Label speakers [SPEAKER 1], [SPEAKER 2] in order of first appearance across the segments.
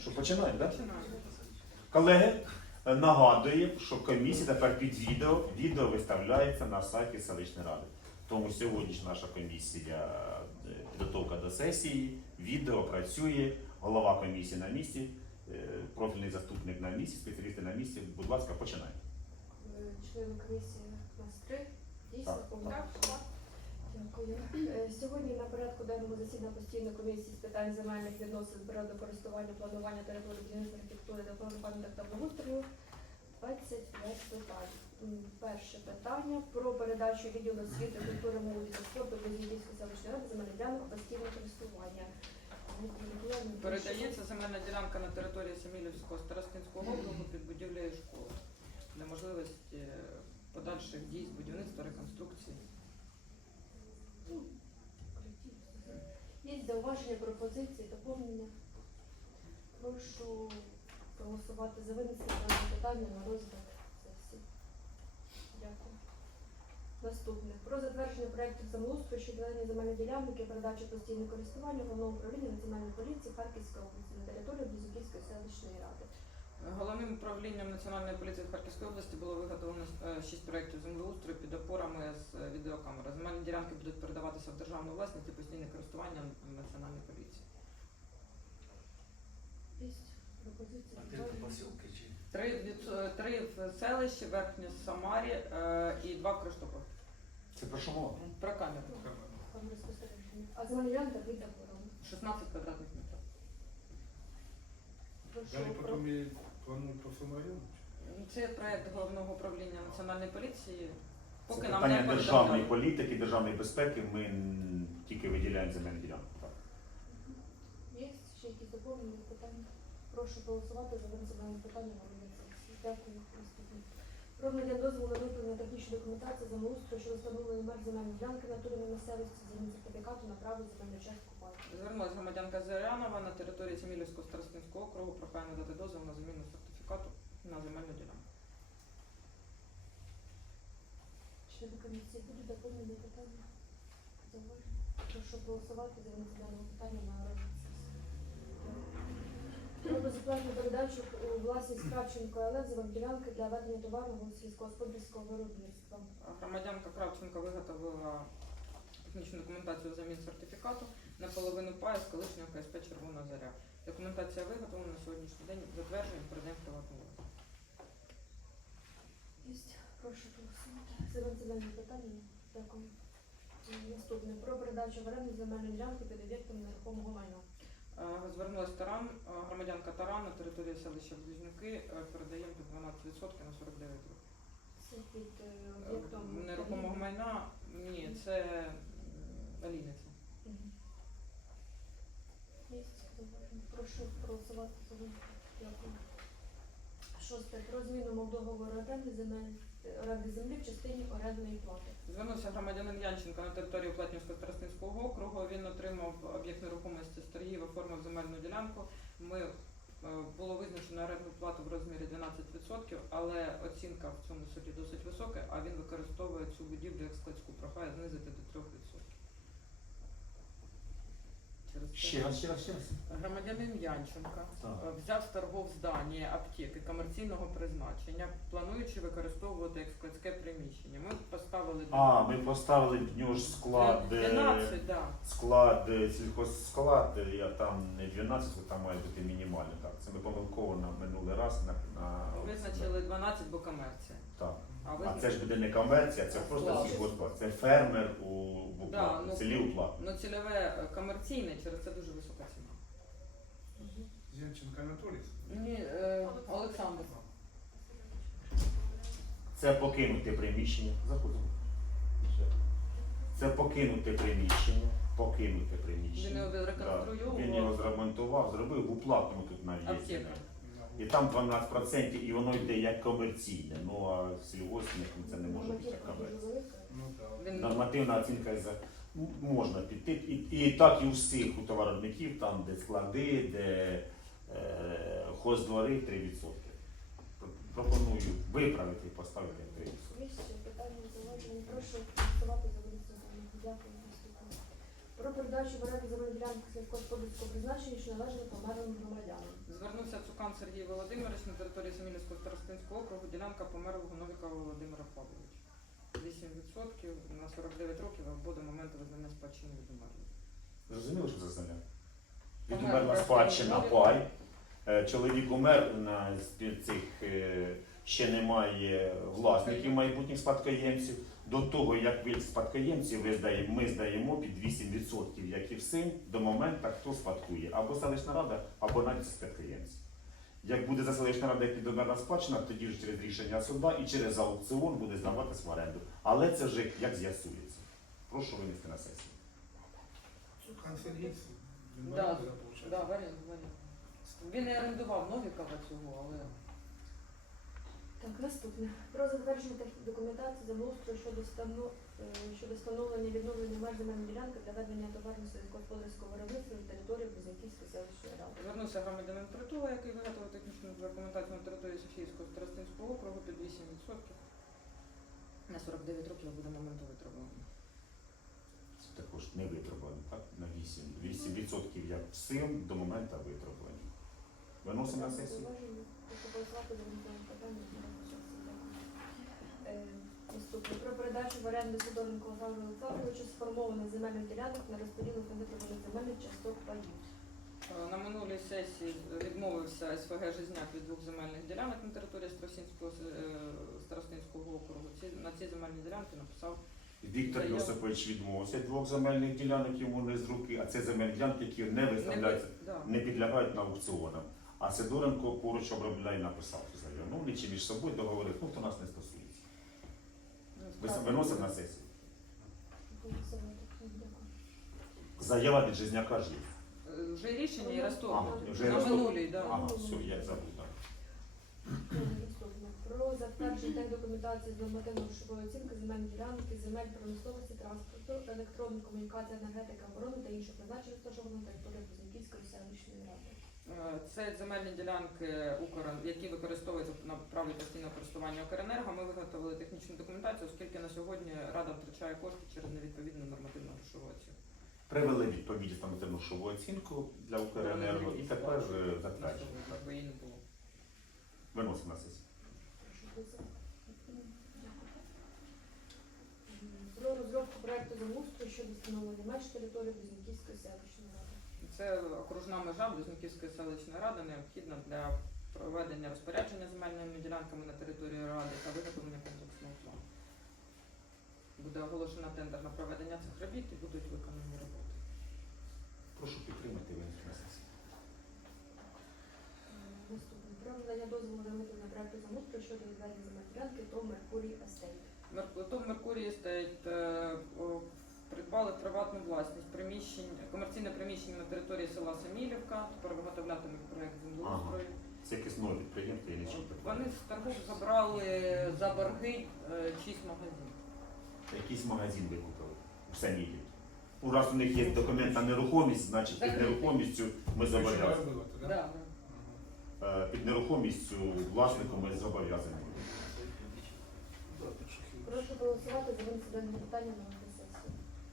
[SPEAKER 1] Що, починаємо, так?
[SPEAKER 2] Починаємо.
[SPEAKER 1] Колеги, нагадую, що комісія тепер під відео виставляється на сайті селищної ради. Тому сьогоднішня наша комісія, підготовка до сесії, відео працює, голова комісії на місці, профільний заступник на місці, спеціалісти на місці. Будь ласка, починаємо.
[SPEAKER 3] Члени комісії у нас 3. Дійсно,
[SPEAKER 1] Так,
[SPEAKER 3] так. Дякую. Сьогодні на порядку денному засідання постійної комісії з питань земельних відносин, природокористування, планування території будівництва, архітектури та пам'яток та благоустрою 25 питань. Перше питання про передачу відділу освіти, культури, молоді та спорту Безгідівської селищної ради земельних ділянок постійного користування.
[SPEAKER 2] Передається земельна ділянка на території Семілівського старостинського округу під будівлею школи для можливості подальших дій з будівництва, реконструкції.
[SPEAKER 3] Є зауваження, пропозиції, доповнення. Прошу проголосувати за винесення даного питання на розгляд сесії. Дякую. Наступне. Про затвердження проєктів землеустрою щодо ведення земельної ділянки, передачі постійного користування Головного управління Національної поліції Харківської області на територію Близьківської селищної ради.
[SPEAKER 2] Головним управлінням Національної поліції в Харківській області було виготовлено 6 проєктів землеустрою під опорами з відеокамери. Земельні ділянки будуть передаватися в державну власність і постійне користування Національної поліції.
[SPEAKER 3] Є пропозиції?
[SPEAKER 4] А тільки посілки чи?
[SPEAKER 2] 3 в селищі, Верхнє Самарі і 2 в Криштопах.
[SPEAKER 1] Це про що мова?
[SPEAKER 2] Про камеру.
[SPEAKER 3] Камери спостереження. А земельна ділянка під опорами.
[SPEAKER 2] 16 квадратних метрів.
[SPEAKER 4] Далі
[SPEAKER 3] Прошу
[SPEAKER 4] потім і планують по всьому району?
[SPEAKER 2] Це проєкт Головного управління Національної поліції.
[SPEAKER 1] Це
[SPEAKER 2] Поки нам не
[SPEAKER 1] питання державної
[SPEAKER 2] передали.
[SPEAKER 1] політики, державної безпеки. Ми тільки виділяємо земельну ділянку. Так.
[SPEAKER 3] Є ще якісь доповнення питання? Прошу голосувати за винесення питання на розгляд сесії. Дякую. Наступне. Про надання дозволу на виправлення технічної документації землеустрою щодо встановлення меж земельної ділянки на території місцевості з сертифікату на право земельної частки парку.
[SPEAKER 2] Звернулася громадянка Зирянова на території Семілівського старостинського округу, прохає надати дозвіл на заміну сертифікату на земельну ділянку.
[SPEAKER 3] Члени комісії будуть доповнені питання? Зауваження? Прошу голосувати за винесення даного питання на розгляд сесії. Про безоплатну передачу у власність Кравченко ЛФ земельної ділянки для ведення товарного сільськогосподарського виробництва.
[SPEAKER 2] Громадянка Кравченко виготовила технічну документацію замін сертифікату на половину паю з колишнього КСП «Червона заря». Документація виготовлена на сьогоднішній день, затверджуємо, передаємо приватну власність.
[SPEAKER 3] Єсть. Прошу голосувати за винесення питання. Дякую. Наступне. Про передачу в оренду земельної ділянки під об'єктом нерухомого майна.
[SPEAKER 2] Звернулася громадянка Таран на території селища Близнюки, передаємо під 12% на 49 років.
[SPEAKER 3] Це під об'єктом
[SPEAKER 2] Нерухомого майна? Ні, це Аліниця.
[SPEAKER 3] Мгм. Є зауваження? Прошу проголосувати за винесення. Дякую. Шосте. Про зміну мов договору оренди землі в частині орендної плати.
[SPEAKER 2] Звернувся громадянин Янченко на територію Платнівського старостинського округу. Він отримав об'єкт нерухомості з торгів, оформив земельну ділянку. Було визначено орендну плату в розмірі 12%, але оцінка в цьому суді досить висока, а він використовує цю будівлю як складську, прохає знизити до 3%. Через це
[SPEAKER 1] Ще раз.
[SPEAKER 2] громадянин Янченка
[SPEAKER 1] Так.
[SPEAKER 2] взяв з торговздання аптеки комерційного призначення, плануючи використовувати як складське приміщення. Ми поставили
[SPEAKER 1] Ми поставили в нього ж склад,
[SPEAKER 2] 12, да.
[SPEAKER 1] склад сільхозсклад, там не 12, там має бути мінімально. Так. Це ми помилково на минулий раз на
[SPEAKER 2] Визначили 12, бо комерція.
[SPEAKER 1] Так.
[SPEAKER 2] А
[SPEAKER 1] А
[SPEAKER 2] визначили...
[SPEAKER 1] це ж буде не комерція, це просто
[SPEAKER 2] Склад.
[SPEAKER 1] сільгоспа. Це фермер у
[SPEAKER 2] Да,
[SPEAKER 1] в селі Уплат.
[SPEAKER 2] Ну, цільове комерційне, через це дуже висока ціна.
[SPEAKER 4] Зінченко Анатолій?
[SPEAKER 2] Ні, Олександр.
[SPEAKER 1] Це покинуте приміщення. Заходимо. Це покинуте приміщення.
[SPEAKER 2] Він його реконструював.
[SPEAKER 1] Він його зремонтував, зробив в Уплатному тут на в'їзді.
[SPEAKER 2] Аптека.
[SPEAKER 1] І там 12% і воно йде як комерційне. Ну а в сільгоспникам це не може бути як комерція.
[SPEAKER 4] Ну так.
[SPEAKER 2] Він...
[SPEAKER 1] Нормативна оцінка можна піти. І так і у всіх у товаровиробників, там де склади, де хоздвори 3%. Пропоную виправити і поставити 3%.
[SPEAKER 3] Є ще питання, зауваження? Прошу голосувати за винесення. Дякую. Наступне. Про передачу в оренду земельної ділянки сільськогосподарського призначення, що належить померлим громадянам.
[SPEAKER 2] Звернувся Сергій Володимирович на території Семенівського старостинського округу, ділянка померлого Новікова Володимира Павловича. 8% на 49 років або до моменту визнання спадщини від умерлого.
[SPEAKER 1] Зрозуміло, що це земля?
[SPEAKER 2] Помер
[SPEAKER 1] Відумерла
[SPEAKER 2] просто
[SPEAKER 1] спадщина
[SPEAKER 2] Новіков.
[SPEAKER 1] пай. Чоловік умер, на цих ще немає власників майбутніх спадкоємців. До того, як ви спадкоємці, ми здаємо під 8%, як і всім, до моменту, хто спадкує. Або селищна рада, або навіть спадкоємці. Як буде за селищна рада підомерна спадщина, тоді ж через рішення суда і через аукціон буде здаватись в оренду. Але це вже як з'ясується. Прошу винести на сесію.
[SPEAKER 4] Конференції.
[SPEAKER 2] Да, да, варіант. Він не орендував Новікова цього, але
[SPEAKER 3] Так, наступне. Про затвердження документації землеустрою щодо встановлення відновлення меж земельної ділянки для ведення товарного сільськогосподарського виробництва на території Близнюківської селищної ради.
[SPEAKER 2] звернувся громадянин Притула, який виготовив технічну документацію на території Софіївського старостинського округу під 8%. На 49 років буде моменту витребування.
[SPEAKER 1] Це також не витребувані, так? На 8. 8% як всім до моменту витребування. Виносимо на сесію.
[SPEAKER 3] Прошу голосувати за виникнення питання. Наступне. Про передачу в оренду Сидоренко Олександру Олександровичу сформованих земельних ділянок на розподіл невитребуваних земельних часток паїв.
[SPEAKER 2] На минулій сесії відмовився СФГ Жизняк від 2 земельних ділянок на території Старостинського старостинського округу. На ці земельні ділянки написав
[SPEAKER 1] Віктор Йосипович відмовився від 2 земельних ділянок йому не з руки, а це земельні ділянки, які не виставляються, не підлягають на аукціонам. А Сидоренко поруч обробляє і написав цю заяву. Ну, вони чи між собою договорили, ну, то нас не стосується. Виносимо на сесію. Заява від Жизняка ж є.
[SPEAKER 2] Вже рішення і
[SPEAKER 1] Ага,
[SPEAKER 2] розторгнуті.
[SPEAKER 1] вже
[SPEAKER 2] На
[SPEAKER 1] розторгнуті.
[SPEAKER 2] минулій, так.
[SPEAKER 1] Ага, все, я забув. Так.
[SPEAKER 3] Наступне. Про затвердження документації з нормативно-грошової оцінки земельної ділянки, земель промисловості, транспорту, електронних комунікацій, енергетики, оборони та інших призначень, розташованих на території Близнюківської селищної ради.
[SPEAKER 2] Це земельні ділянки, які використовуються на праві постійного користування Укренерго. Ми виготовили технічну документацію, оскільки на сьогодні Рада втрачає кошти через невідповідну нормативну грошову оцінку.
[SPEAKER 1] Привели відповідь на нормативну оцінку для Укренерго і тепер затверджуємо.
[SPEAKER 2] Якби її не було.
[SPEAKER 1] Виносимо на сесію.
[SPEAKER 3] Прошу голосувати. Про розробку проекту землеустрою щодо встановлення меж території Близнюківської селищної ради.
[SPEAKER 2] Це окружна межа Близнюківської селищної ради, необхідна для проведення розпорядження земельними ділянками на території ради та виготовлення комплексного плану. Буде оголошено тендер на проведення цих робіт і будуть виконані роботи.
[SPEAKER 1] Прошу підтримати винести на сесію.
[SPEAKER 3] Наступне. Про надання дозволу на виготовлення проекту землеустрою щодо відведення земельної ділянки до Меркурій Естейт.
[SPEAKER 2] То в Меркурії стоїть, придбали в приватну власність комерційне приміщення на території села Самілівка, тепер виготовлятимуть проєкт землеустрою.
[SPEAKER 1] Це якесь нове підприємство, я не чув такого.
[SPEAKER 2] Вони з торгов забрали за борги чийсь магазин.
[SPEAKER 1] Якийсь магазин викупили у Самілі. Ну, раз у них є документ на нерухомість, значить під нерухомістю ми зобов'язані.
[SPEAKER 2] Да.
[SPEAKER 1] Під нерухомістю власнику ми зобов'язані.
[SPEAKER 3] Прошу голосувати за винесення даного питання на розгляд сесії.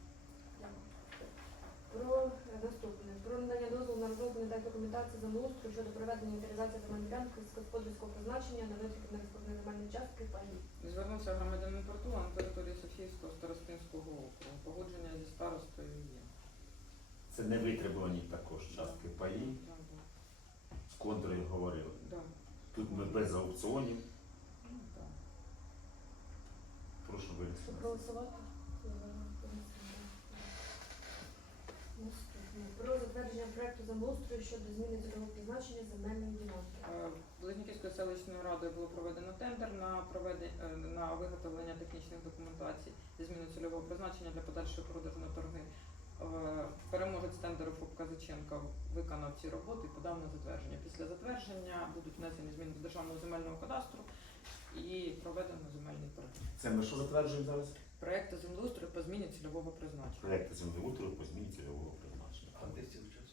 [SPEAKER 3] Наступне. Про надання дозволу на розроблення та документації землеустрою щодо проведення інвентаризації земельної ділянки з господарського призначення на вихід на експортної земельної частки паїв.
[SPEAKER 2] Звернувся громадянин Портула на території Софіївського старостинського округу. Погодження зі старостою є.
[SPEAKER 1] Це не витребувані також частки паї, з контрою говорили.
[SPEAKER 2] Да.
[SPEAKER 1] Тут ми без аукціонів.
[SPEAKER 2] Да.
[SPEAKER 1] Прошу винести
[SPEAKER 3] Щоб
[SPEAKER 1] на сесію.
[SPEAKER 3] голосувати? Наступне. Про затвердження проекту землеустрою щодо зміни цільового призначення земельної ділянки.
[SPEAKER 2] Близнюківською селищною радою було проведено тендер на виготовлення технічних документацій зі зміною цільового призначення для подальшої продажу на торги. Переможець тендеру ФОП Казаченко виконав ці роботи і подав на затвердження. Після затвердження будуть внесені зміни до Державного земельного кадастру і проведено земельні торги.
[SPEAKER 1] Це ми що затверджуємо зараз?
[SPEAKER 2] Проекти землеустрою по зміні цільового призначення.
[SPEAKER 1] Проєкти землеустрою по зміні цільового призначення.
[SPEAKER 4] А де ці участь?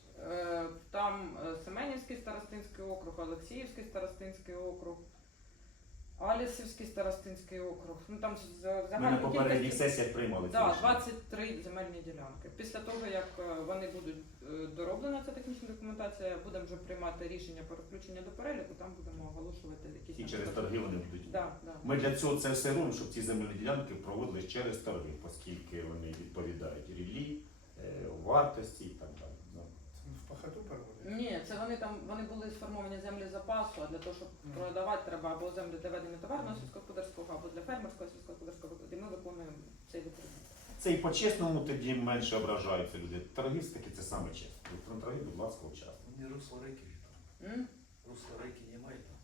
[SPEAKER 2] Там Семенівський старостинський округ, Олексіївський старостинський округ, Алісівський старостинський округ. Ну там
[SPEAKER 1] Ми на
[SPEAKER 2] загальна
[SPEAKER 1] попередніх
[SPEAKER 2] кількість.
[SPEAKER 1] сесіях приймали це
[SPEAKER 2] Так,
[SPEAKER 1] рішення.
[SPEAKER 2] 23 земельні ділянки. Після того, як вони будуть дороблена ця технічна документація, будемо вже приймати рішення про включення до переліку, там будемо оголошувати якісь
[SPEAKER 1] І
[SPEAKER 2] там
[SPEAKER 1] через торги вони будуть.
[SPEAKER 2] Да.
[SPEAKER 1] Ми для цього це все робимо, щоб ці земельні ділянки проводились через торги, оскільки вони відповідають ріллі, вартості і так далі. Ну.
[SPEAKER 4] Це в пахоту проводять?
[SPEAKER 2] Ні, це вони були сформовані землі запасу, а для того, щоб продавати, треба або землі для ведення товарного сільськогосподарського, або для фермерського сільськогосподарського, і ми виконуємо цей вид робіт.
[SPEAKER 1] Це і по-чесному тоді менше ображаються люди. Торги все-таки це саме чесно. Про торги, будь ласка, учасно.
[SPEAKER 5] Не русло реки ж там.
[SPEAKER 2] М?
[SPEAKER 5] Русло реки немає там.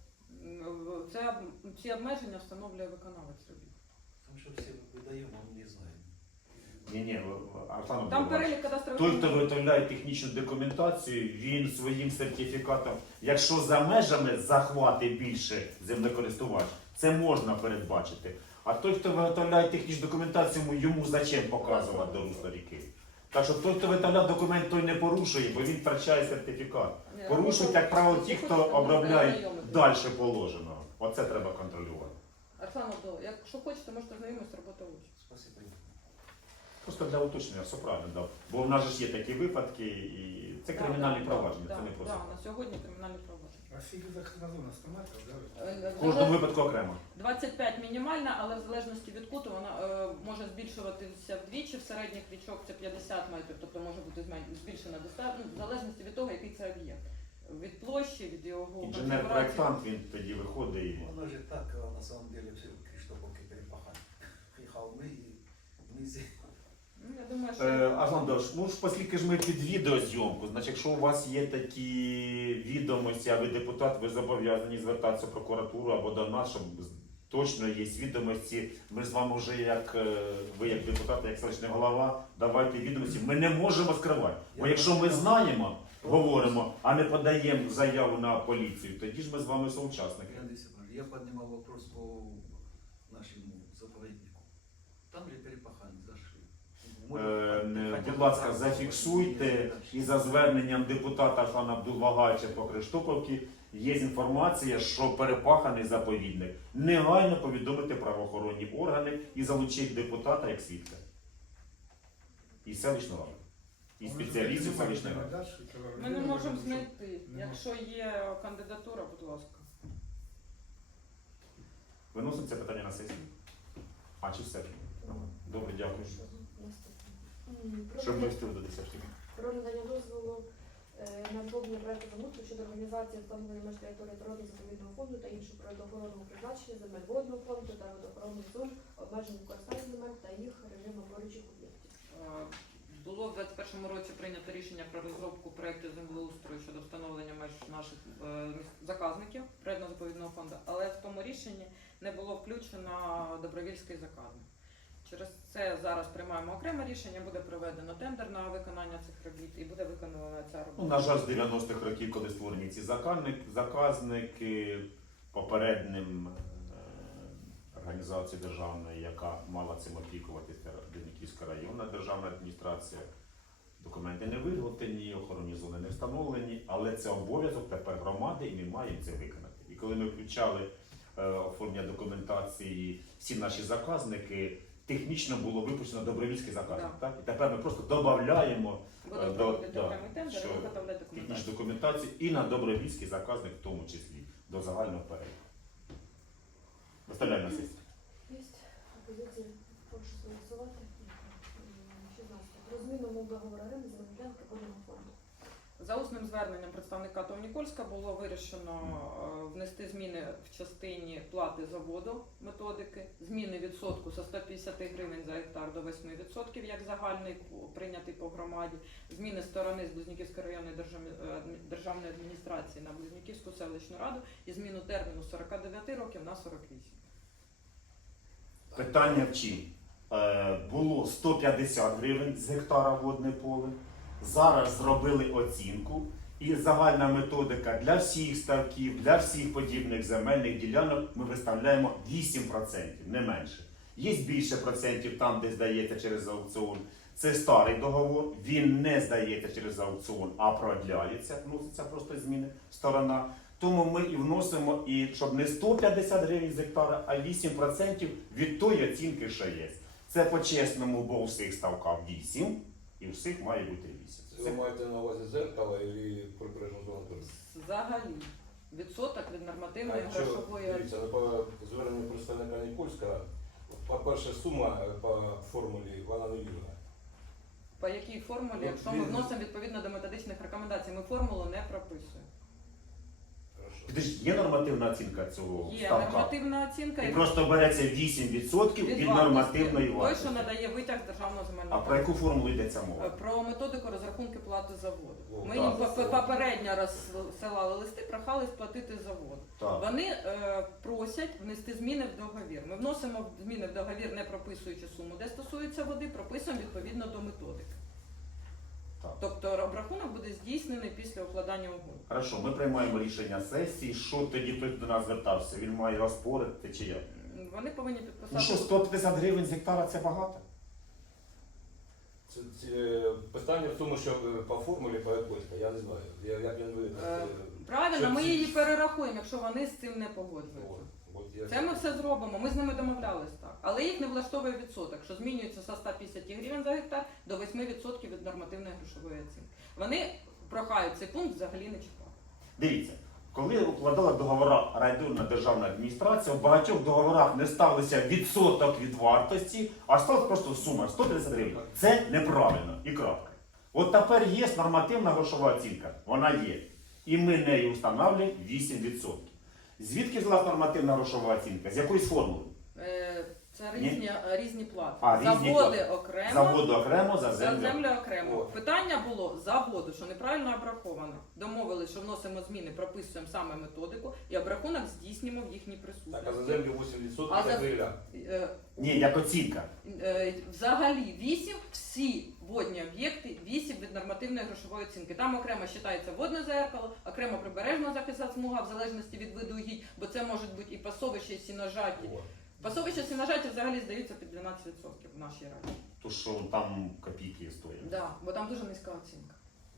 [SPEAKER 2] Ці обмеження встановлює виконавець робіт.
[SPEAKER 5] Там що всі видаємо, а ми не знаємо.
[SPEAKER 1] Ні, Арслан
[SPEAKER 2] Там
[SPEAKER 1] Абдулович,
[SPEAKER 2] перелік кадастрових
[SPEAKER 1] той, хто
[SPEAKER 2] номерів.
[SPEAKER 1] виготовляє технічну документацію, він своїм сертифікатом, якщо за межами захвати більше землекористувач, це можна передбачити. А той, хто виготовляє технічну документацію, йому зачем показувати до русла ріки? Так що той, хто виготовляє документ, той не порушує, бо він втрачає сертифікат.
[SPEAKER 2] Ні,
[SPEAKER 1] Порушують, як правило, ті, хто обробляють
[SPEAKER 2] знайомитись.
[SPEAKER 1] далі положеного. Оце треба контролювати.
[SPEAKER 2] Арслан Абдулович, якщо хочете, можете знайомитися, робота участь.
[SPEAKER 5] Спасибо.
[SPEAKER 1] Просто для уточнення, все правильно дав. Бо в нас же ж є такі випадки, і це кримінальні провадження, це не просто.
[SPEAKER 2] Так, на сьогодні кримінальні провадження.
[SPEAKER 4] А скільки захисна зона 100 метрів, да?
[SPEAKER 1] В кожному випадку окремо.
[SPEAKER 2] 25 мінімальна, але в залежності від куту вона може збільшуватися вдвічі, в середніх річок це 50 метрів, тобто може бути збільшена достатньо, в залежності від того, який це об'єкт. Від площі, від його конфігурації.
[SPEAKER 1] Інженер-проєктант, він тоді виходить і...
[SPEAKER 5] Воно же так, а на самом деле все криштополки перепахали. І холми, і низі.
[SPEAKER 2] Ну, я думаю, що
[SPEAKER 1] Аслан Давш, ну ж оскільки ж ми під відеозйомку, значить, якщо у вас є такі відомості, а ви депутат, ви зобов'язані звертатися в прокуратуру або до нас, щоб точно є відомості. Ми з вами вже, як ви як депутат, як селищний голова, давайте відомості. Ми не можемо скривати. Бо якщо ми знаємо, говоримо, а не подаємо заяву на поліцію, тоді ж ми з вами соучасники.
[SPEAKER 5] Я піднімав вопрос по нашому заповіднику. Там же перепахали, зашли.
[SPEAKER 1] Будь ласка, зафіксуйте і за зверненням депутата Арслана Абдулвагача по Криштополці є інформація, що перепаханий заповідник. Негайно повідомити правоохоронні органи і залучити депутата як свідка. І селищну раду. І спеціалістів селищної ради.
[SPEAKER 2] ми не можемо знайти. Якщо є кандидатура, будь ласка.
[SPEAKER 1] Виносимо це питання на сесію. А чи все? Добре, дякую. Щоб ми встигли до 10.
[SPEAKER 3] Про надання дозволу на розроблення проекту замовлення щодо організації встановлення меж території природно-заповідного фонду та іншого природоохоронного призначення земель водного фонду та водоохоронних зон, обмежень використання земель та їх режиму горючих об'єктів.
[SPEAKER 2] Було в 2021 році прийнято рішення про розробку проєктів землеустрою щодо встановлення меж наших заказників природно-заповідного фонду, але в тому рішенні не було включено добровільський заказник. Через це зараз приймаємо окреме рішення, буде проведено тендер на виконання цих робіт і буде виконана ця робота.
[SPEAKER 1] Ну, на жаль, з 90-х років, коли створені ці заказники, попереднім організації державної, яка мала цим опікуватися, Дениківська районна державна адміністрація, документи не виготовлені, охоронні зони не встановлені, але це обов'язок тепер громади і ми маємо це виконати. І коли ми включали оформлення документації, всі наші заказники, технічно було випущено добровільський заказник.
[SPEAKER 2] Да.
[SPEAKER 1] Так? І тепер ми просто додаємо
[SPEAKER 2] Буде проводити окремий тендер
[SPEAKER 1] що
[SPEAKER 2] і виготовляти
[SPEAKER 1] технічну
[SPEAKER 2] документацію.
[SPEAKER 1] документацію і на добровільський заказник в тому числі, до загального переліку. Виставляємо на сесію.
[SPEAKER 3] Є пропозиції, прошу голосувати. 16. Про зміну умов договору оренди земельної ділянки водного фонду.
[SPEAKER 2] За усним зверненням представника ТОВ Нікольська було вирішено внести зміни в частині плати за воду методики, зміни відсотку з 150 гривень за гектар до 8%, як загальний прийнятий по громаді, зміни сторони з Близнюківської районної державної адміністрації на Близнюківську селищну раду і зміну терміну з 49 років на 48.
[SPEAKER 1] Питання в чим? Було 150 гривень з гектара водне поле. Зараз зробили оцінку і загальна методика для всіх ставків, для всіх подібних земельних ділянок ми виставляємо 8%, не менше. Є більше процентів там, де здається через аукціон. Це старий договор, він не здається через аукціон, а продляється, вноситься просто зміни сторона. Тому ми і вносимо, і щоб не 150 гривень з гектара, а 8% від тої оцінки, що є. Це по-чесному, бо у всіх ставках 8, і у всіх має бути 8.
[SPEAKER 6] Ви маєте на увазі зеркало і прибережну зону туристів?
[SPEAKER 2] Взагалі, відсоток від нормативної
[SPEAKER 6] Якщо,
[SPEAKER 2] грошової
[SPEAKER 6] дивіться, ну, по зверненню представника Нікольська, по-перше, сума по формулі, вона невірна.
[SPEAKER 2] По якій формулі,
[SPEAKER 6] Ну,
[SPEAKER 2] якщо ми вносимо відповідно до методичних рекомендацій, ми формулу не прописуємо.
[SPEAKER 6] Хорошо.
[SPEAKER 1] Підожди, є нормативна оцінка цього
[SPEAKER 2] Є
[SPEAKER 1] ставка?
[SPEAKER 2] нормативна оцінка
[SPEAKER 1] І просто береться 8% від
[SPEAKER 2] вартості.
[SPEAKER 1] нормативної
[SPEAKER 2] Той,
[SPEAKER 1] вартості.
[SPEAKER 2] що надає витяг з державного
[SPEAKER 1] А
[SPEAKER 2] земельного
[SPEAKER 1] про яку формулу йдеться мова?
[SPEAKER 2] Про методику розрахунки плати заводу.
[SPEAKER 6] О,
[SPEAKER 2] Ми
[SPEAKER 6] так.
[SPEAKER 2] їм попередньо розсилали листи, прохали сплатити завод.
[SPEAKER 1] Так.
[SPEAKER 2] Вони просять внести зміни в договір. Ми вносимо зміни в договір, не прописуючи суму, де стосується води, прописуємо відповідно до методики.
[SPEAKER 1] Так.
[SPEAKER 2] Тобто обрахунок буде здійснений після укладання угоди.
[SPEAKER 1] Хорошо, ми приймаємо рішення сесії. Що тоді той до нас звертався? Він має розпорити чи як?
[SPEAKER 2] Вони повинні
[SPEAKER 1] Ну
[SPEAKER 2] підписати.
[SPEAKER 1] що, 150 гривень з гектара це багато?
[SPEAKER 6] Це питання в тому, що по формулі по якоїсь, я не знаю, як він виявив.
[SPEAKER 2] Правильно, ми її перерахуємо, якщо вони з цим не погоджуються. Це ми все зробимо, ми з ними домовлялись так. Але їх не влаштовує відсоток, що змінюється з 150 гривень за гектар до 8% від нормативної грошової оцінки. Вони прохають цей пункт взагалі не чіпати.
[SPEAKER 1] Дивіться, коли укладала договори районна державна адміністрація, в багатьох договорах не ставилося відсоток від вартості, а стала просто сума 150 гривень. Це неправильно і крапка. От тепер є нормативна грошова оцінка, вона є. І ми нею встановлюємо 8%. Звідки взялась нормативна грошова оцінка? З якоїсь формули?
[SPEAKER 2] Це
[SPEAKER 1] Ні.
[SPEAKER 2] різні плати.
[SPEAKER 1] А, різні
[SPEAKER 2] Заводи
[SPEAKER 1] плати.
[SPEAKER 2] окремо.
[SPEAKER 1] Заводу окремо, за
[SPEAKER 2] За
[SPEAKER 1] землю.
[SPEAKER 2] землю окремо.
[SPEAKER 6] О.
[SPEAKER 2] Питання було заводу, що неправильно обраховано. Домовились, що вносимо зміни, прописуємо саме методику і обрахунок здійснюємо в їхній
[SPEAKER 6] Так, а
[SPEAKER 2] присутності.
[SPEAKER 6] за землю 8%
[SPEAKER 2] А
[SPEAKER 6] це
[SPEAKER 2] за-
[SPEAKER 6] гриля.
[SPEAKER 1] Ні, як оцінка.
[SPEAKER 2] Взагалі 8, всі водні об'єкти 8 від нормативної грошової оцінки. Там окремо вважається водне зеркало, окремо прибережна захисна смуга в залежності від виду угідь, бо це можуть бути і пасовища, і сіножаті.
[SPEAKER 6] О.
[SPEAKER 2] Пасовища сіножаті взагалі здаються під 12% в нашій раді.
[SPEAKER 1] То що там копійки стоять.
[SPEAKER 2] Да, бо там дуже низька оцінка.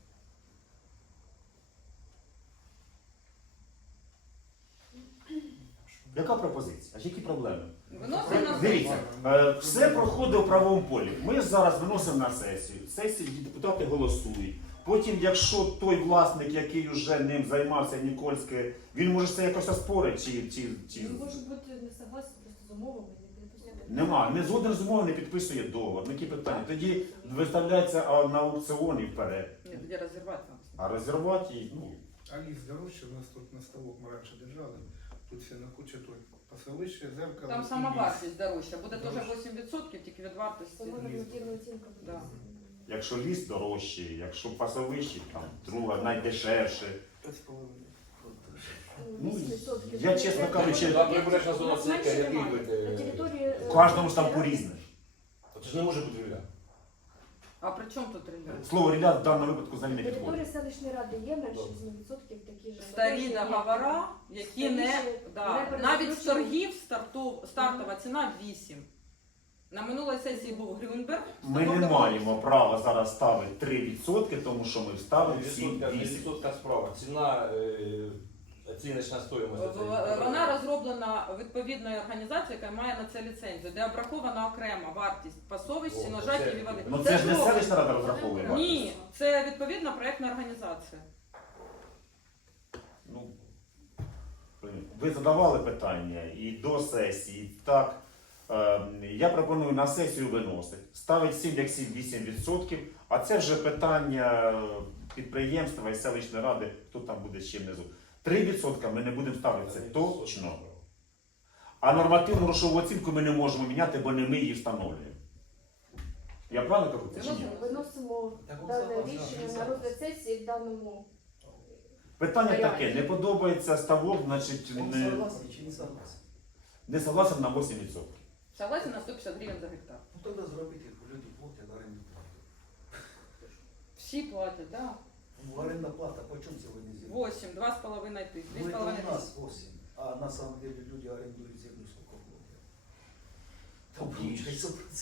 [SPEAKER 1] Яка пропозиція? А які проблеми?
[SPEAKER 2] Виносимо на
[SPEAKER 1] Дивіться, все проходить у правовому полі. Ми зараз виносимо на сесію. Сесії депутати голосують. Потім, якщо той власник, який вже ним займався, Нікольське, він може це якось оспорити чи...
[SPEAKER 3] Він може бути не согласен просто з умовами, не підписати.
[SPEAKER 1] Нема. Не згоден з умови, не підписує договор. Ну, які питання? Тоді виставляється на аукціон і вперед.
[SPEAKER 2] Ні, тоді розірвати треба.
[SPEAKER 1] А розірвати, її, ну,
[SPEAKER 4] А ліс дорожче, у нас тут на ставок ми раніше держали. Тут все на кучу той пасовище, зеркало.
[SPEAKER 2] Там
[SPEAKER 4] і
[SPEAKER 2] сама
[SPEAKER 4] ліс.
[SPEAKER 2] вартість дорожча. Буде теж
[SPEAKER 4] Дорожче.
[SPEAKER 2] 8% тільки від вартості.
[SPEAKER 3] Тому нормативна оцінка буде.
[SPEAKER 2] Да.
[SPEAKER 1] якщо ліс дорожчий, якщо пасовище, там, друга найдешевше.
[SPEAKER 4] 5,5.
[SPEAKER 1] Ну,
[SPEAKER 3] 8%.
[SPEAKER 1] я, чесно кажучи,
[SPEAKER 6] А прибережна зона це
[SPEAKER 3] Менше
[SPEAKER 6] який
[SPEAKER 3] немає.
[SPEAKER 6] вид?
[SPEAKER 3] На території,
[SPEAKER 1] В кожному ж там по-різне.
[SPEAKER 6] Це ж не може бути гриля.
[SPEAKER 2] А при чому тут релігія?
[SPEAKER 1] Слово ріля в даному випадку взагалі не
[SPEAKER 3] на території
[SPEAKER 1] підходить.
[SPEAKER 3] селищної ради є менше 8% такі ж.
[SPEAKER 2] Старі договори, які не
[SPEAKER 3] Старіші,
[SPEAKER 2] да,
[SPEAKER 3] не
[SPEAKER 2] навіть з
[SPEAKER 3] перезаключені.
[SPEAKER 2] торгів стартова ціна 8. На минулій сесії був Грюнберг.
[SPEAKER 1] Ми не маємо права зараз ставити 3%, тому що ми вставили всі 8%.
[SPEAKER 6] Відсотка справа. Ціна, оціночна стоїмость.
[SPEAKER 2] Вона розроблена відповідною організацією, яка має на це ліцензію, де обрахована окрема вартість пасовищ,
[SPEAKER 6] О,
[SPEAKER 2] сіножатів
[SPEAKER 6] це-
[SPEAKER 2] і води.
[SPEAKER 1] Ну це ж не
[SPEAKER 2] зроблено.
[SPEAKER 1] селищна рада розраховує вартість.
[SPEAKER 2] Ні, це відповідна проєктна організація.
[SPEAKER 1] Ну, ви задавали питання і до сесії. Так, я пропоную на сесію виносити. Ставить 7 як 8%, а це вже питання підприємства і селищної ради, хто там буде ще внизу. 3% ми не будемо ставити, це точно. А нормативну грошову оцінку ми не можемо міняти, бо не ми її встановлюємо. Я правильно кажу це чи ні?
[SPEAKER 3] Виносимо
[SPEAKER 5] Так,
[SPEAKER 3] дане
[SPEAKER 5] Олександр,
[SPEAKER 3] рішення на розгляд сесії в даному.
[SPEAKER 1] Питання таке, не подобається ставок, значить
[SPEAKER 5] Он
[SPEAKER 1] не,
[SPEAKER 5] согласен чи не согласен?
[SPEAKER 1] не согласен на 8%.
[SPEAKER 2] Согласен на 150 гривень за гектар.
[SPEAKER 5] Ну тогда зробити, люди платять оренду плату.
[SPEAKER 2] Всі платять, так.
[SPEAKER 5] Ну, орендна плата, по чому це ви не зробили?
[SPEAKER 2] 8, 2,5 тисяч,
[SPEAKER 5] Ну, это
[SPEAKER 2] 2,5
[SPEAKER 5] у
[SPEAKER 2] тисяч.
[SPEAKER 5] нас 8, а на самом деле люди арендуют землю сколько платят. Там получается процент.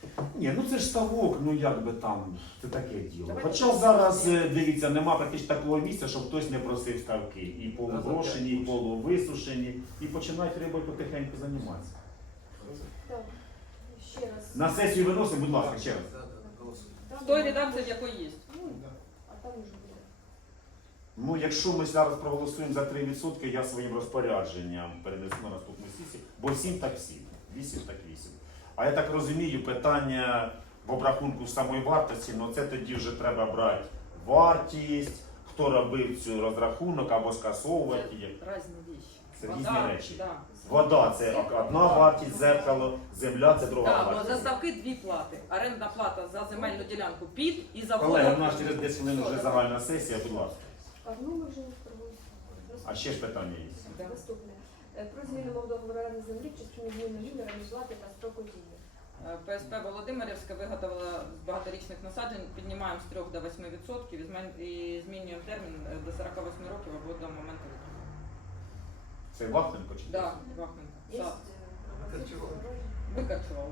[SPEAKER 1] Ні, ну це ж ставок, ну як би там, це таке діло.
[SPEAKER 2] Давайте
[SPEAKER 1] Хоча зараз, дивіться, нема практично такого місця, щоб хтось не просив ставки. І полуброшені, і полувисушені, і починають рибою потихеньку займатися.
[SPEAKER 3] Так, ще раз.
[SPEAKER 1] На сесію виносимо, будь ласка, ще раз.
[SPEAKER 5] Да, да, голосуємо.
[SPEAKER 3] Там
[SPEAKER 2] В той
[SPEAKER 3] буде-
[SPEAKER 2] редакції, в якої є.
[SPEAKER 3] Ну, а там уже буде.
[SPEAKER 1] Ну, якщо ми зараз проголосуємо за 3%, я своїм розпорядженням перенесу на наступну сесію, бо 7 так 7, 8 так 8. А я так розумію, питання в обрахунку самої вартості, ну це тоді вже треба брати вартість, хто робив цю розрахунок або скасовувати її.
[SPEAKER 2] Різні вещи.
[SPEAKER 1] Це
[SPEAKER 2] Вода,
[SPEAKER 1] різні речі.
[SPEAKER 2] Да.
[SPEAKER 1] Вода це одна вартість, зеркало, земля це друга
[SPEAKER 2] Так, бо за
[SPEAKER 1] вартість.
[SPEAKER 2] ставки дві плати. Орендна плата за земельну ділянку під і за
[SPEAKER 1] Колеги, у
[SPEAKER 2] воду.
[SPEAKER 1] нас через 10 хвилин вже загальна сесія, будь ласка.
[SPEAKER 3] Так, ну ми вже не проголосували.
[SPEAKER 1] А ще ж питання є.
[SPEAKER 2] Да.
[SPEAKER 3] Наступне. Про зміну мов договору оренди землі, частину зміни рівня реалізувати та строку дії.
[SPEAKER 2] ПСП Володимирівська виготовила з багаторічних насаджень, піднімаємо з 3 до 8% і змінюємо термін до 48 років або до моменту виконання.
[SPEAKER 1] Це Вахненко чи
[SPEAKER 2] Да,
[SPEAKER 1] хтось?
[SPEAKER 2] Вахненко.
[SPEAKER 3] Є
[SPEAKER 2] Сад.
[SPEAKER 5] Харчова.
[SPEAKER 2] Викачував.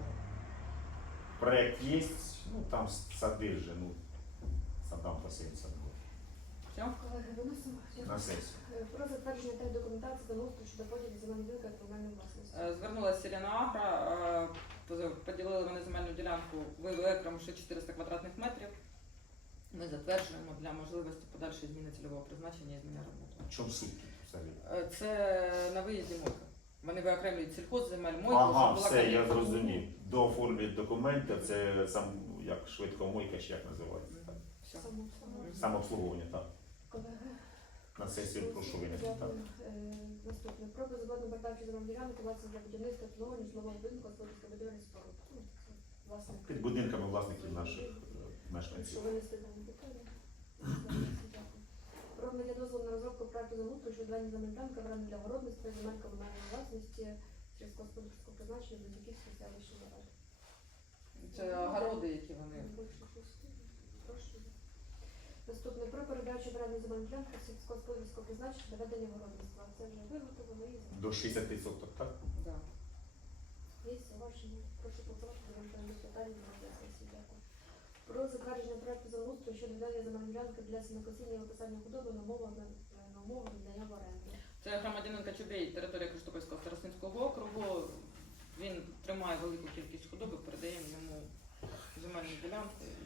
[SPEAKER 1] Проект є, ну там сади вже, ну садам по 70 років.
[SPEAKER 2] Все?
[SPEAKER 3] Колеги, виносимо.
[SPEAKER 1] На сесію.
[SPEAKER 3] Про затвердження та документації за устрою щодо поділу земельної ділянки комунальної власності.
[SPEAKER 2] Звернулася Селена Агра, поділили вони земельну ділянку викромивши 400 квадратних метрів. Ми затверджуємо для можливості подальшої зміни цільового призначення і зміни роботи.
[SPEAKER 1] В чому суть тут взагалі?
[SPEAKER 2] Це на виїзді мойка. Вони виокремлюють сільхозземель, мойку,
[SPEAKER 1] Ага,
[SPEAKER 2] щоб була
[SPEAKER 1] все, я
[SPEAKER 2] конкретна.
[SPEAKER 1] зрозумів. Дооформлюють документи, це сам як швидкомойка, чи як називається. так?
[SPEAKER 2] Все.
[SPEAKER 3] Самообслуговування.
[SPEAKER 1] Самообслуговування, так.
[SPEAKER 3] Колеги,
[SPEAKER 1] На сесію прошу винести. Так.
[SPEAKER 3] дякую. Наступне. Про безоплатну передачу земельної ділянки власність для будівництва обслуговування житлового будинку, господарської будівлі споруд. Ну, це власне.
[SPEAKER 1] Під будинками власників наших мешканців.
[SPEAKER 3] Що винести дане питання. Дякую. Про надання дозволу на розробку проекту землеустрою щодо ведення земельної ділянки в оренду для городництва і земель комунальної власності сільськогосподарського призначення Близьківської селищної ради.
[SPEAKER 2] Це огороди, які вони.
[SPEAKER 3] Прошу. Наступне про передачу в оренду земельної ділянки сільськогосподарського призначення для ведення городництва. Це вже виготовлено і
[SPEAKER 1] До 60%, так?
[SPEAKER 2] Да.
[SPEAKER 3] є зауваження. Прошу поправити до питання на сесії. Дякую. Про затвердження проекту землеустрою щодо ведення земельної ділянки для сінокосіння і виписання худоби на умовах надання в оренду.
[SPEAKER 2] Це громадянин Качубей, територія Криштопольського старостинського округу. Він тримає велику кількість худоби, передаємо йому земельну ділянку і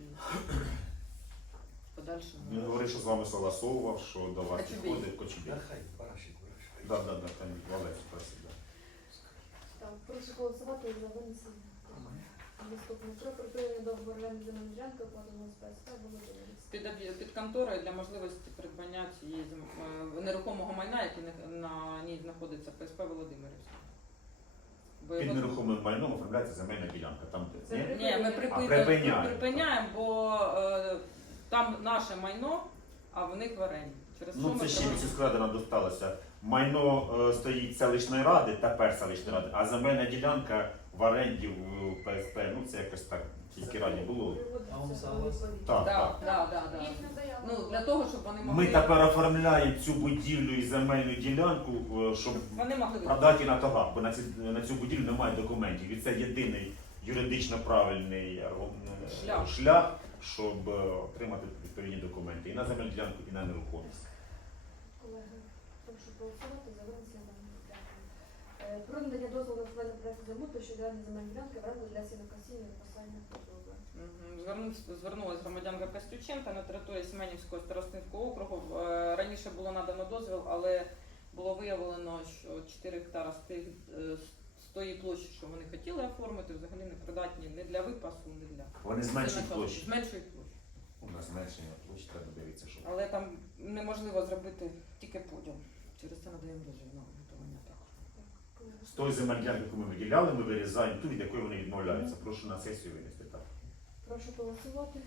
[SPEAKER 2] в подальшому.
[SPEAKER 1] Він говорив, що з вами согласовував, що до вас
[SPEAKER 2] Кочубей.
[SPEAKER 1] підходить Кочубей.
[SPEAKER 5] Да, хай барашек вирішує.
[SPEAKER 1] Так, там Валець просить, так.
[SPEAKER 3] Так, прошу голосувати за винесення. Наступне про припинення договору оренди земельної ділянки укладеного з ПСП Володимирівська.
[SPEAKER 2] Під конторою для можливості придбання цієї нерухомого майна, який на ній знаходиться ПСП Володимирівська. Бо
[SPEAKER 1] Під
[SPEAKER 2] його-
[SPEAKER 1] нерухомим майном оформляється земельна ділянка. Там
[SPEAKER 3] Це
[SPEAKER 1] ні?
[SPEAKER 2] Ні, ми
[SPEAKER 1] припиняємо.
[SPEAKER 2] припиняємо, бо там наше майно, а в них в оренді. Через що
[SPEAKER 1] Ну
[SPEAKER 2] ми
[SPEAKER 1] це ще
[SPEAKER 2] проводимо-
[SPEAKER 1] сільськради нам досталося. Майно стоїть селищної ради, тепер селищної ради, а земельна ділянка в оренді в ПСП. Ну це якось так тільки раді було.
[SPEAKER 5] А он согласен?
[SPEAKER 1] Так,
[SPEAKER 2] Да,
[SPEAKER 1] так.
[SPEAKER 2] да. Ну, для того, щоб вони могли,
[SPEAKER 1] Ми тепер оформляємо цю будівлю і земельну ділянку, щоб
[SPEAKER 2] вони могли
[SPEAKER 1] продати її на торгах, бо на цю будівлю немає документів. І це єдиний юридично правильний шлях, щоб отримати відповідні документи і на земельну ділянку, і на нерухомість.
[SPEAKER 3] Колеги, прошу голосувати за винесення даного дякую. Про надання дозволу на вкладення проекту землеустрою щодо ведення земельної ділянки в оренду для сінокосіння і випасання худоби.
[SPEAKER 2] Звернулася громадянка Костюченка на території Семенівського старостинського округу. Раніше було надано дозвіл, але було виявлено, що 4 гектара з тої площі, що вони хотіли оформити, взагалі не придатні ні для випасу, ні для
[SPEAKER 1] Вони зменшують площу.
[SPEAKER 2] Зменшують площу.
[SPEAKER 1] У нас зменшення площі, треба дивитися, що.
[SPEAKER 2] Але там неможливо зробити тільки поділ. Через це надаємо дозвіл на виготовлення також.
[SPEAKER 1] З тої земельної ділянки, яку ми виділяли, ми вирізаємо ту, від якої вони відмовляються. Прошу на сесію винести так.
[SPEAKER 3] Прошу голосувати.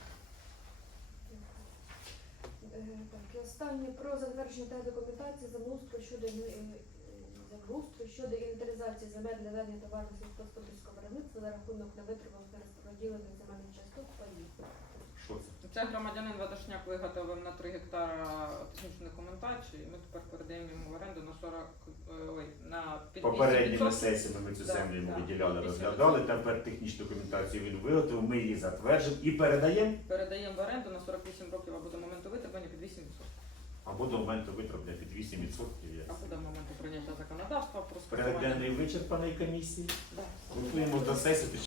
[SPEAKER 3] Так, і останнє про затвердження та документації землеустрою щодо інвентаризації земель для ведення товарного сільськогосподарського виробництва за рахунок невитриманих нерозподілених земельних часток паїв.
[SPEAKER 1] Що це?
[SPEAKER 2] Це громадянин Ваташняк виготовив на 3 гектара технічну документацію, і ми тепер передаємо йому в оренду на 40, на під 8%.
[SPEAKER 1] Попередніми сесіями ми цю
[SPEAKER 2] Да,
[SPEAKER 1] землю йому
[SPEAKER 2] да.
[SPEAKER 1] виділяли,
[SPEAKER 2] 8%.
[SPEAKER 1] розглядали. Тепер технічну документацію він виготовив, ми її затверджуємо і передаємо
[SPEAKER 2] Передаємо в оренду на 48 років або до моменту витребування під 8%.
[SPEAKER 1] або до моменту витребля під 8%. є.
[SPEAKER 2] Або до моменту прийняття законодавства про
[SPEAKER 1] Порядок денний вичерпаний комісії.
[SPEAKER 2] Да.
[SPEAKER 1] Готуємо до сесії.